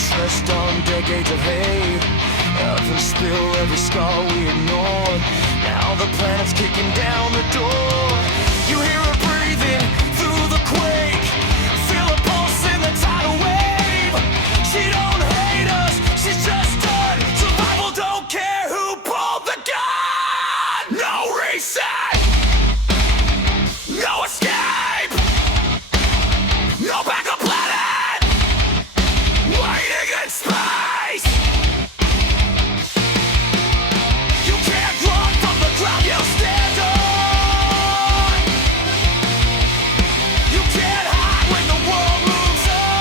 interest on decades of hate. Every spill, every scar we ignored. Now the planet's kicking down the door. You hear her breathing through the quake. Feel a pulse in the tidal wave. She don't hate us, she's just done. Survival don't care who pulled the gun. No reset, no escape, no backup planet, waiting in space. You can't run from the ground you stand on. You can't hide when the world moves on.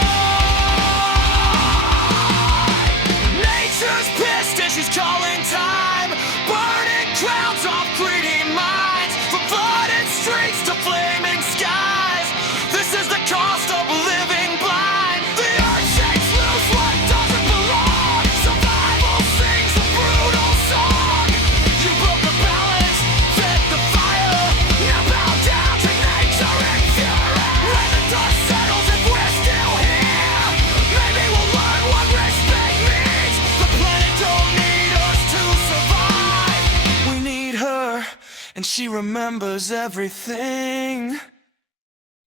Nature's pissed and she's calling time, burning crowns off greedy minds. From flooded streets to flaming skies, this is the cost of living blind. The earth shakes loose what doesn't belong. Survival sings a brutal song. You broke the balance, fed the fire. Now bow down to nature and fury. When the dust settles, if we're still here, maybe we'll learn what respect means. The planet don't need us to survive. We need her, and she remembers everything.